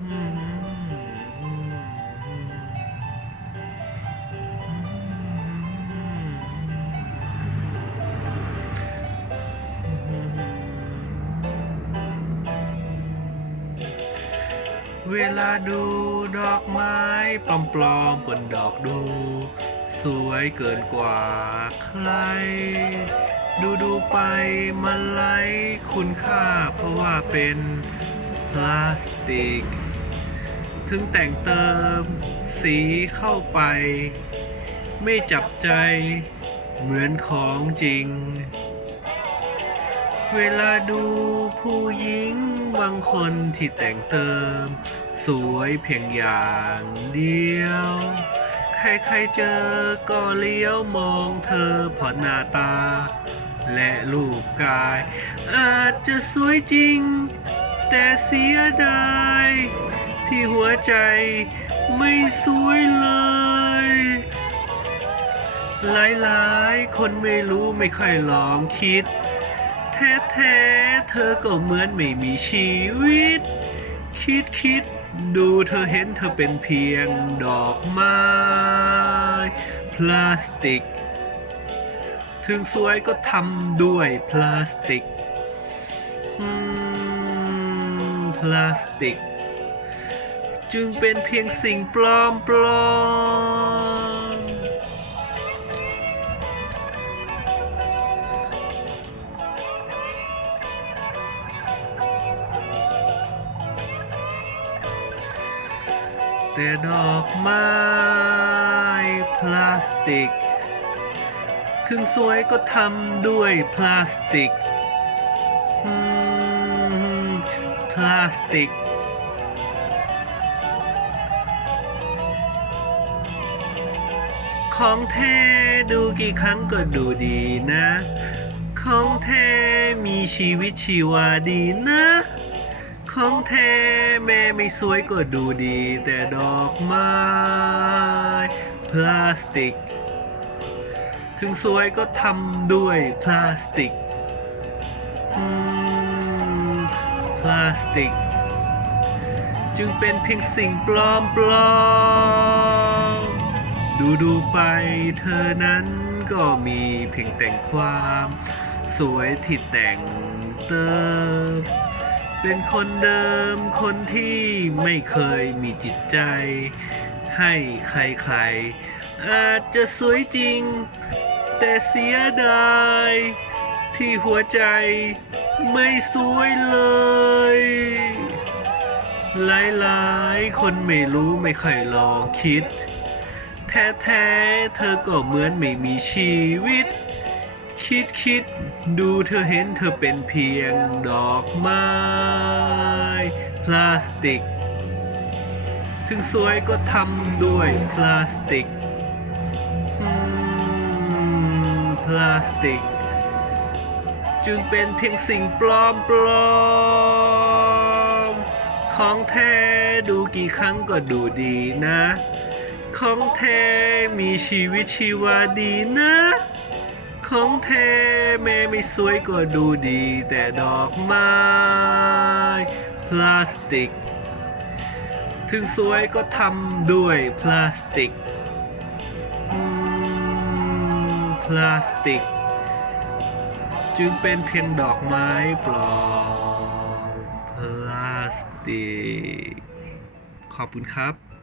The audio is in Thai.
Mm-hmm. เวลาดูดอกไม้ปลอมๆบนดอกดู สวยเกินกว่าใคร ดูดูๆไปมันไร้คุณค่าเพราะว่าเป็นพลาสติก ถึงแต่งเติมสีเข้าไป ไม่จับใจเหมือนของจริง เวลาดูผู้หญิงางคนที่แต่งเติม สวยเพียงอย่างเดียว ใครๆเจอก็เลี้ยวมองเธอพราะหน้าตา และรูปกาย อาจจะสวยจริง แต่เสียดายที่หัวใจไม่สวยเลย หลายๆ คนไม่รู้ไม่ค่อยลองคิด แท้ๆเธอก็เหมือนไม่มีชีวิต คิดคิดดูเธอเห็นเธอเป็นเพียงดอกไม้ พลาสติก ถึงสวยก็ทำด้วยพลาสติกพลาสติก จึงเป็นเพียงสิ่งปลอมปลอม แต่ดอกไม้พลาสติก ถึงสวยก็ทำด้วยพลาสติกอืมพลาสติก ของแท้ดูกี่ครั้งก็ดูดีนะ ของแท้มีชีวิตชีวาดีนะ ของแท้แม่ไม่สวยก็ดูดี แต่ดอกไม้พลาสติก ถึงสวยก็ทำด้วยพลาสติกพลาสติก จึงเป็นเพียงสิ่งปลอมปลอมดูดูๆไปเธอนั้นก็มีเพียงแต่งความ สวยที่แต่งเติม เป็นคนเดิมคนที่ไม่เคยมีจิตใจ ให้ใครๆ อาจจะสวยจริง แต่เสียดายที่หัวใจไม่สวยเลย หลายๆ คนไม่รู้ไม่ค่อยลองคิด แท้ๆ เธอก็เหมือนไม่มีชีวิต คิดคิดดูเธอเห็นเธอเป็นเพียงดอกไม้ พลาสติก ถึงสวยก็ทำด้วยพลาสติกอืมพลาสติก จึงเป็นเพียงสิ่งปลอมปลอม ของแท้ดูกี่ครั้งก็ดูดีนะ ของแท้มีชีวิตชีวาดีนะ ของแท้แม่ไม่สวยก็ดูดี แต่ดอกไม้พลาสติก ถึงสวยก็ทำด้วยพลาสติกพลาสติก จึงเป็นเพียงดอกไม้ปลอมพลาสติก ขอบคุณครับ